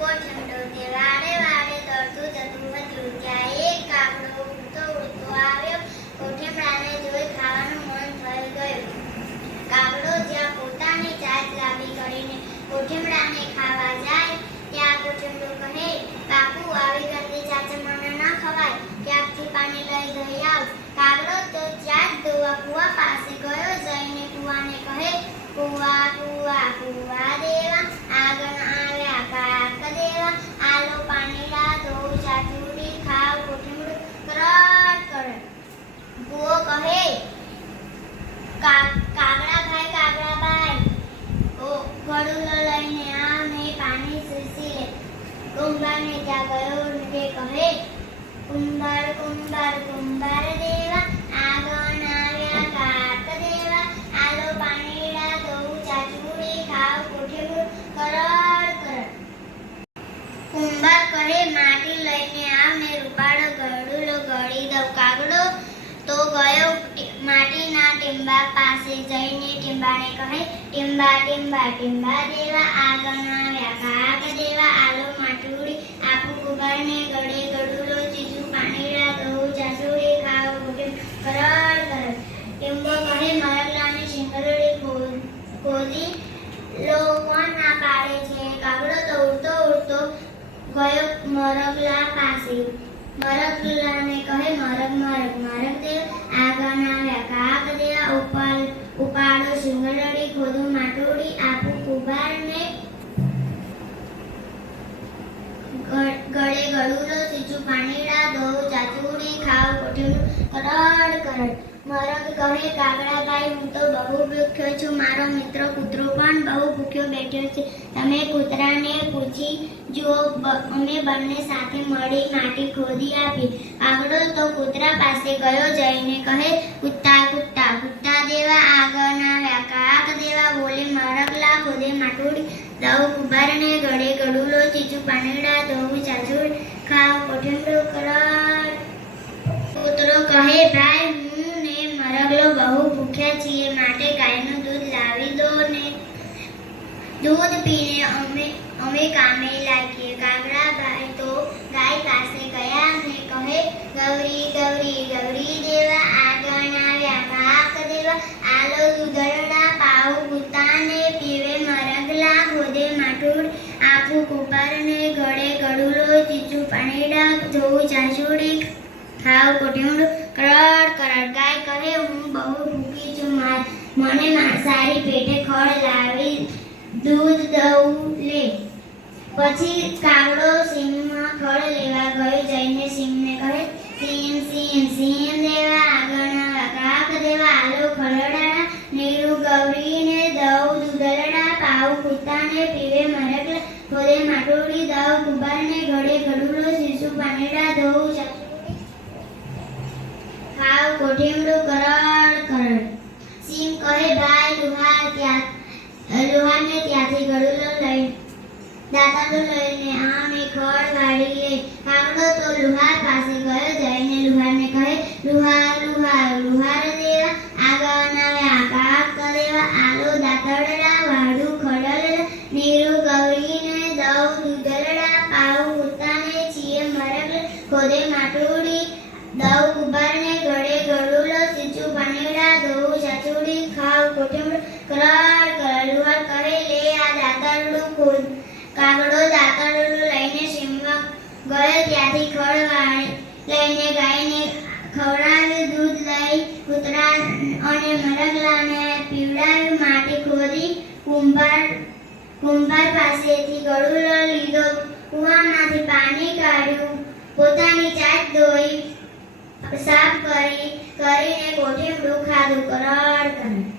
કોઠંડો તે વારે વારે તરતું જતું હતું. ત્યાં એક કાગડો ઉડતો ઉડતો આવ્યો. કોઠીમડાને જોઈ ખાવાનું મન થઈ ગયું. કાગડો જ્યાં પોતાની ચાંચ લાંબી કરીને કોઠીમડાને ખાવા જાય ત્યાં કોઠીમડો કહે, બાપુ, આવી ગંદી ચાંચ મને ન ખવાય, ક્યાંકથી પાણી લઈ આવ. કાગડો તો ચાંચ ધોવા કૂવા પાસે ગયો. જઈને કૂવાને કહે, કૂવા કૂવા કૂવા દેવા, આગળ આવ્યા કાક દેવા, આલો પાણીડા ધોઉં ચાચુડી ખાવ કોઠીમડું કરડ કરડ. કૂવો કહે, કાગડાભાઈ, ઘડુલો લઈને આવ ને પાણી સીસી લે. કુંભારને ત્યાં ગયો ને કહે, કુંભાર કુંભાર કુંભાર દેવા, આગળ આવ્યા કાક દેવા, આલો પાણીડા ધોઉં ચાચુડી ખાવ કોઠીમડું કરડ કરડ. કુંભાર કહે, માટી લઈને આવ ને રૂપાળો ઘડુલો ઘડી દઉં. કાગડો તો ગયો માટીના ટીંબા પાસે. જઈને ટીંબાને કહે, ટીંબા ટીંબા ટીંબા દેવા, આગળ આવ્યા કાક દેવા, આલો માટુડી આપું કુંભારને ગળે ગડુલો ચીજું પાણીડા ધોઉં ચાચુડી ખાવ કોઠીમડું કરડ કરડ. ટીંબો કહે, મરઘલાની શિંગરડી ખોદી લો, કોણ ના પાડે છે? કાગડો તો ઉડતો ઉડતો ગયો મરઘલા પાસે. મરઘલાને કહે, મરઘ મરઘ મરઘ દેવ, આગળ આવ્યા કાક દેવા, ઉપાડો શિંગરડી ખોદું માટુડી આપું કુંભારને ગળે ગળુલો ચીચું પાણીડા ધોઉં ચાચુડી ખાવ કોઠીમડું કરડ કરડ. મરઘ કહે, કાગડાભાઈ, હું તો બહુ ભૂખ્યો છું, મારો મિત્ર કૂતરો પણ બહુ ભૂખ્યો બેઠો છે. તમે કૂતરાને પૂછી જુઓ, અમે બંને સાથે મળી માટી ખોદી આપી. કાગડો તો કૂતરા પાસે ગયો. જઈને કહે, કૂતા કૂતા કૂતા દેવા, આગળ આવ્યા કાક દેવા, બોલે મરઘલા ખોદે માટુડી દઉં કુંભારને ગળે ગળુલો ચીચું પાણીડા ધોઉં ચાચુડી ખાવ કોઠીમડું કરડ. કૂતરો કહે, ભાઈ, હું ને મરઘલો બહુ ભૂખ્યા છીએ, માટે ગાયનું દૂધ લાવી દો ને દૂધ પીને અમે કામે લાગીએ. કાગડાભાઈ તો ગાય પાસે ગયા ને કહે, ગૌરી ગૌરી ગૌરી દેવા, આગળ આવ્યા કાક દેવા, આલો દૂધડા પાઉં કૂતાને પીવે મરઘલા ખોદે માટુડી આપું કુંભારને ગળે ગળુલો ચીચું પાણીડા ધોઉં ચાચુડી ખાવ કોઠીમડું કરડ કરડ. ગાય કહે, હું બહુ ભૂખી છું, મને સારી પેટે ખડ લાવી દૂધ દઉં લે. પછી કાગડો સિંહમાં ખડ લેવા ગયો. જઈને સિંહને કહે, સિંહ સિંહ સિંહ દેવા, આગળ કાક દેવા, આલો ખરડા નીરું ગૌરીને દઉં દૂધડા પાઉં કૂતાને પીવે મરઘલા ખોદે માટુડી દઉં કુંભારને ગળે ગળુલો ચીચું પાણીડા ધોઉં ચાચુડી ખાવ કોઠીમડું કરડ કરડ. સિંહ કહે, ભાઈ, લુહારને ત્યાંથી ગળુલો દાંતરડો લઈને આમ એ ખડ વાળી લે. કાગડો તો લુહાર પાસે ગયો. જઈને લુહારને કહે, લુહાર લુહાર લુહાર દેવા, આગળ આવ્યા કાક દેવા, આલો દાંતરડા વાળું ખડલ નીરું ગૌરીને દઉં દૂધડા પાઉં કૂતાને છીએ મરઘલા ખોદે માટુડી દઉં કુંભારને ગળે ગળુલો ચીચું પાણીડા ધોઉં ચાચુડી ખાવ કોઠીમડું કરડ કરડ. લુહાર કહે, લે આ દાંતરડું ખોદ. કાગડો દાંતરડું લઈને સિંહમાં ગયો. ત્યાંથી ખડ વાળી લઈને ગાયને ખવડાવ્યું, દૂધ લઈ કૂતરા અને મરઘલાને પીવડાવ્યું, માટી ખોદી કુંભાર પાસેથી ગળુલો લીધો, કૂવામાંથી પાણી કાઢ્યું, પોતાની ચાંચ ધોઈ સાફ કરીને કોઠીમડું ખાધું કરડ કરડ.